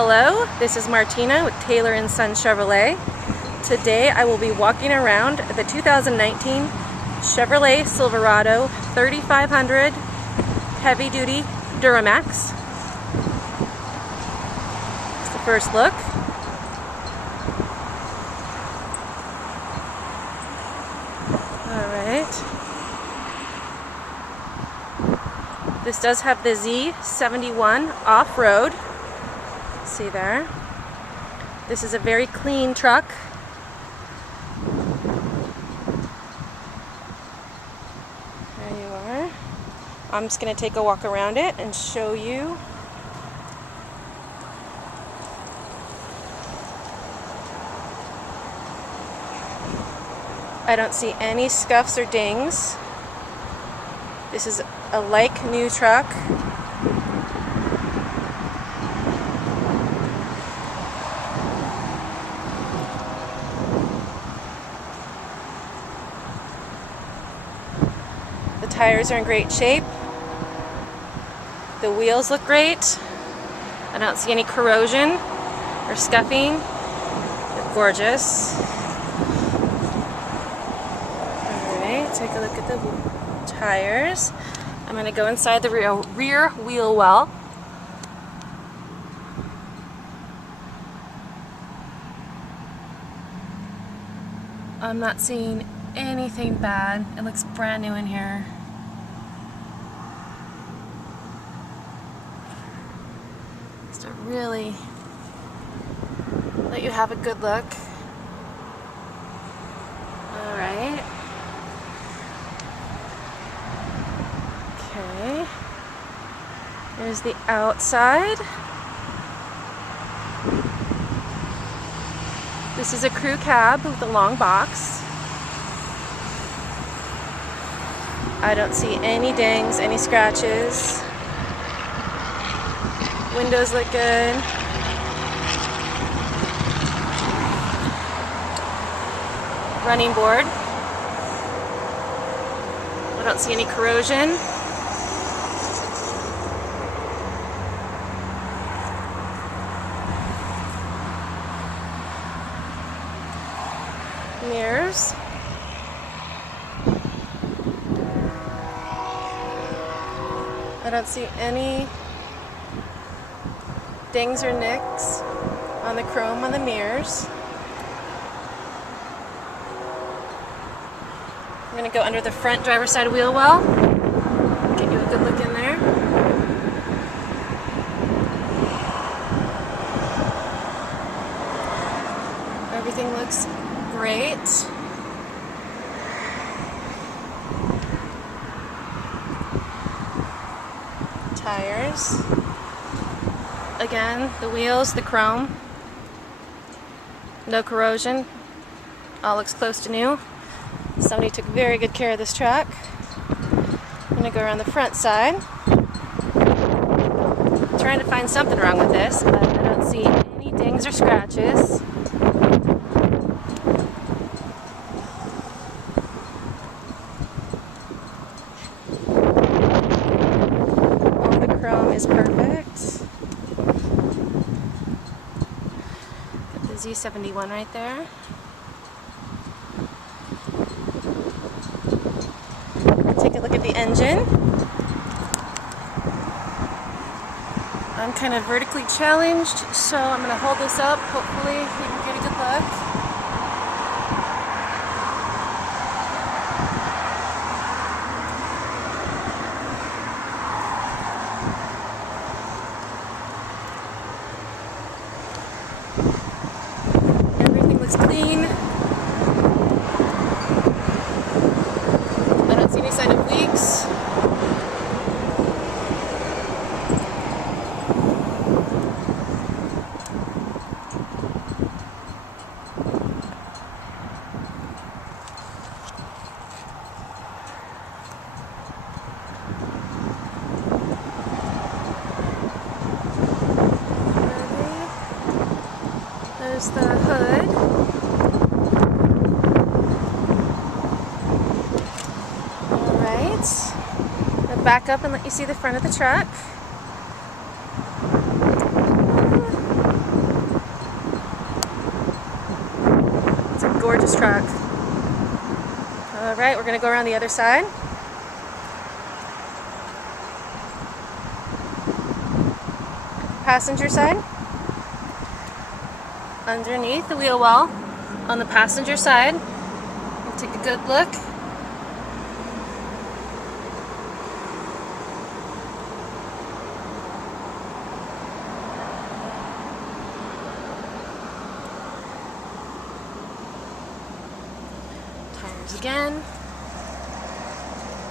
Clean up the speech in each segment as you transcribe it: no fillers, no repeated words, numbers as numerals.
Hello, this is Martina with Taylor & Son Chevrolet. Today I will be walking around the 2019 Chevrolet Silverado 3500 heavy duty Duramax. It's the first look. Alright. This does have the Z71 off-road. See there. This is a very clean truck. There you are. I'm just going to take a walk around it and show you. I don't see any scuffs or dings. This is a like new truck. The tires are in great shape. The wheels look great. I don't see any corrosion or scuffing. They're gorgeous. Alright, take a look at the tires. I'm going to go inside the rear wheel well. I'm not seeing anything bad. It looks brand new in here. Just to really let you have a good look. Alright. Okay. There's the outside. This is a crew cab with a long box. I don't see any dings, any scratches. Windows look good. Running board. I don't see any corrosion. Mirrors. I don't see any dings or nicks on the chrome on the mirrors. I'm going to go under the front driver's side wheel well. Get you a good look in there. Everything looks great. Tires. Again, the wheels, the chrome. No corrosion. All looks close to new. Somebody took very good care of this truck. I'm going to go around the front side. I'm trying to find something wrong with this, but I don't see any dings or scratches. Chrome is perfect. Got the Z71 right there. Take a look at the engine. I'm kind of vertically challenged, so I'm going to hold this up. Hopefully you can get a good look. It's clean. I don't see any sign of leaks. There's the hood. I'll back up and let you see the front of the truck. truck. Alright, we're going to go around the other side. Passenger side. Underneath the wheel well on the passenger side. We'll take a good look. Tires again.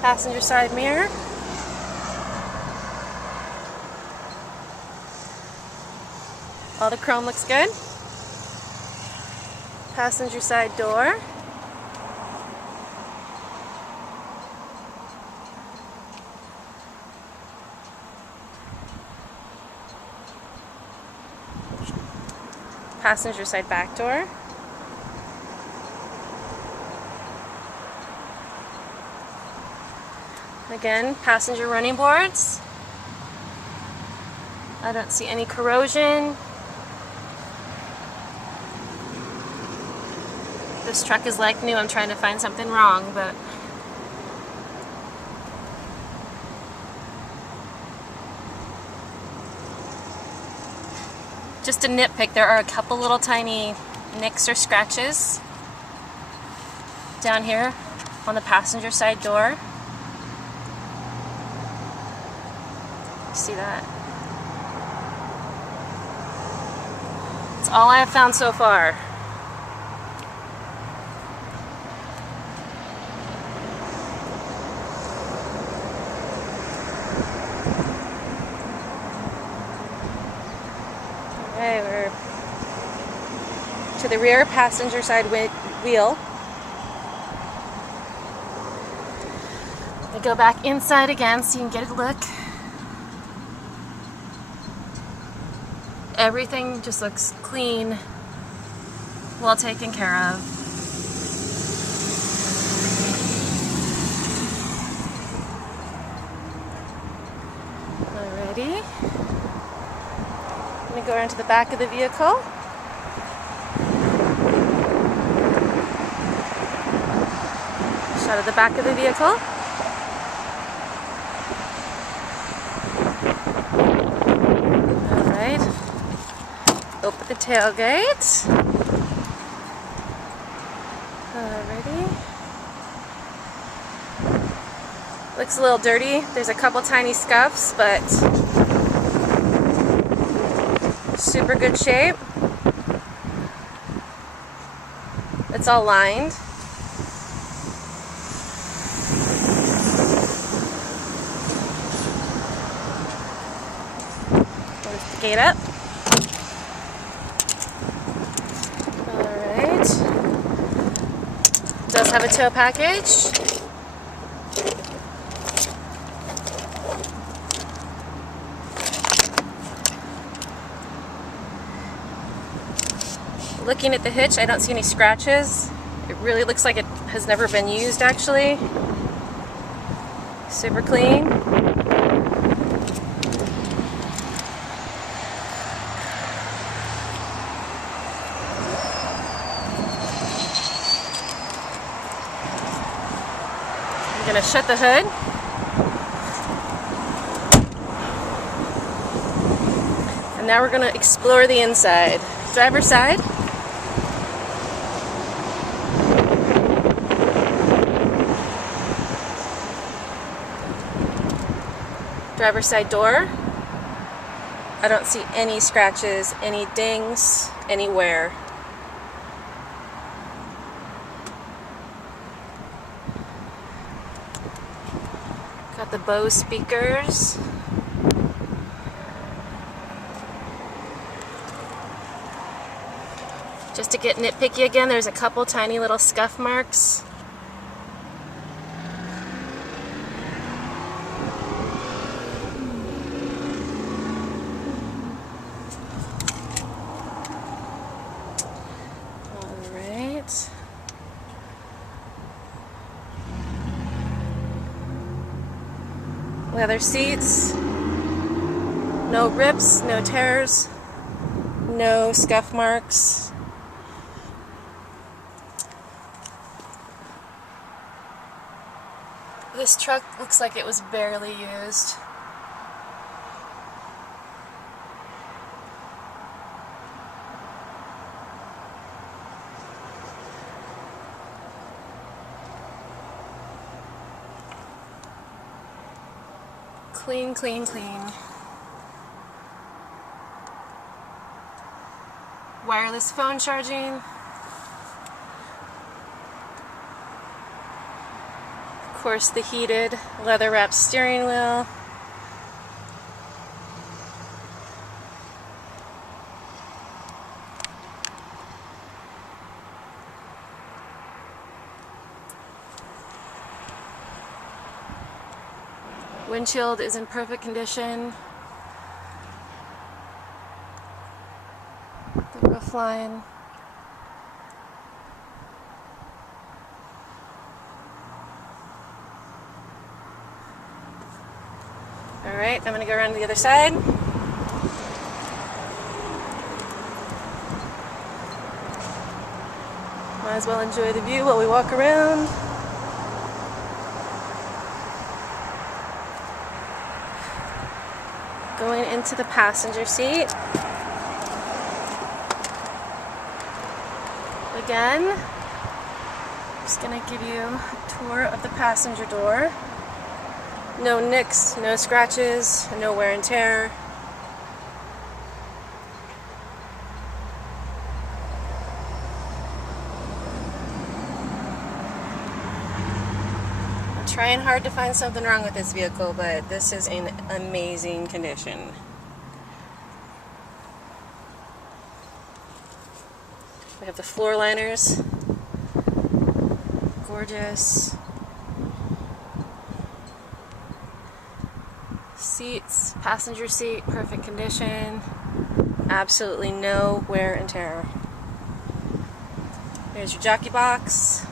Passenger side mirror. All the chrome looks good. Passenger side door. Passenger side back door. Again, passenger running boards. I don't see any corrosion. This truck is like new. I'm trying to find something wrong, but just a nitpick, there are a couple little tiny nicks or scratches down here on the passenger side door. See that? That's all I have found so far. Okay, we're to the rear passenger side wheel. I go back inside again so you can get a look. Everything just looks clean, well taken care of. Alrighty. I'm going to go around to the back of the vehicle. Shot of the back of the vehicle. Open the tailgate. Alrighty. Looks a little dirty. There's a couple tiny scuffs, but super good shape. It's all lined. There's the gate up. Does have a tow package. Looking at the hitch, I don't see any scratches. It really looks like it has never been used actually. Super clean. I'm going to shut the hood. And now we're going to explore the inside. Driver's side. Driver's side door. I don't see any scratches, any dings, any wear. Got the Bose speakers. Just to get nitpicky again, there's a couple tiny little scuff marks. Alright. Leather seats. No rips, no tears, no scuff marks. This truck looks like it was barely used. Clean, clean, clean. Wireless phone charging. Of course, the heated leather-wrapped steering wheel. Windshield is in perfect condition. The roof line. Alright, I'm going to go around to the other side. Might as well enjoy the view while we walk around. Going into the passenger seat. Again, I'm just going to give you a tour of the passenger door. No nicks, no scratches, no wear and tear. I'm trying hard to find something wrong with this vehicle, but this is in amazing condition. We have the floor liners. Gorgeous. Seats, passenger seat, perfect condition. Absolutely no wear and tear. There's your jockey box.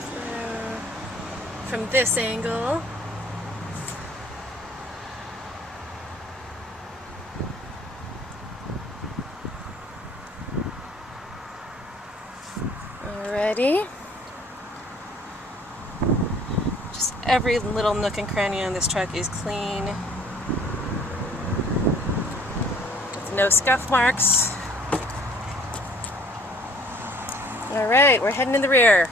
So, from this angle, alrighty. Just every little nook and cranny on this truck is clean, with no scuff marks. Alright, we're heading in the rear.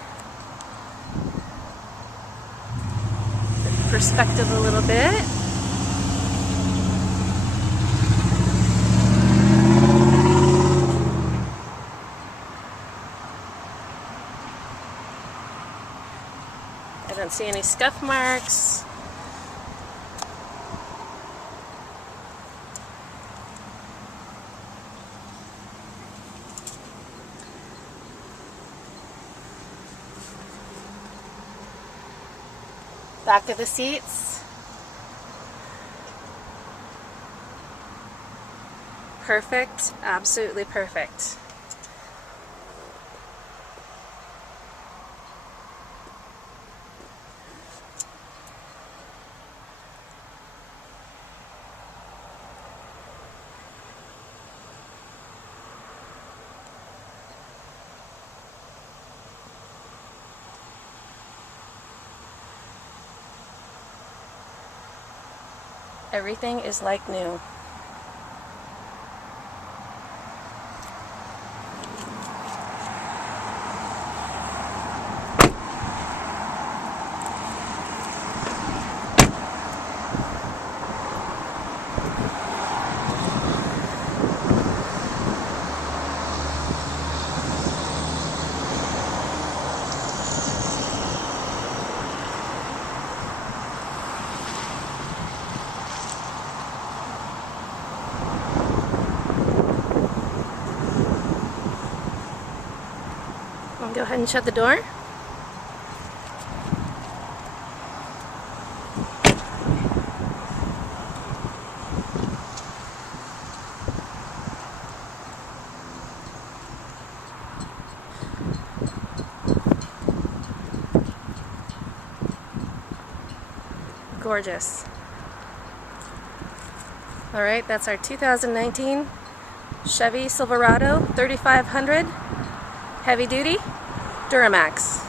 Perspective a little bit. I don't see any scuff marks. Back of the seats. Perfect, absolutely perfect. Everything is like new. Go ahead and shut the door. gorgeous. Alright, that's our 2019 Chevy Silverado 3500 heavy duty Duramax.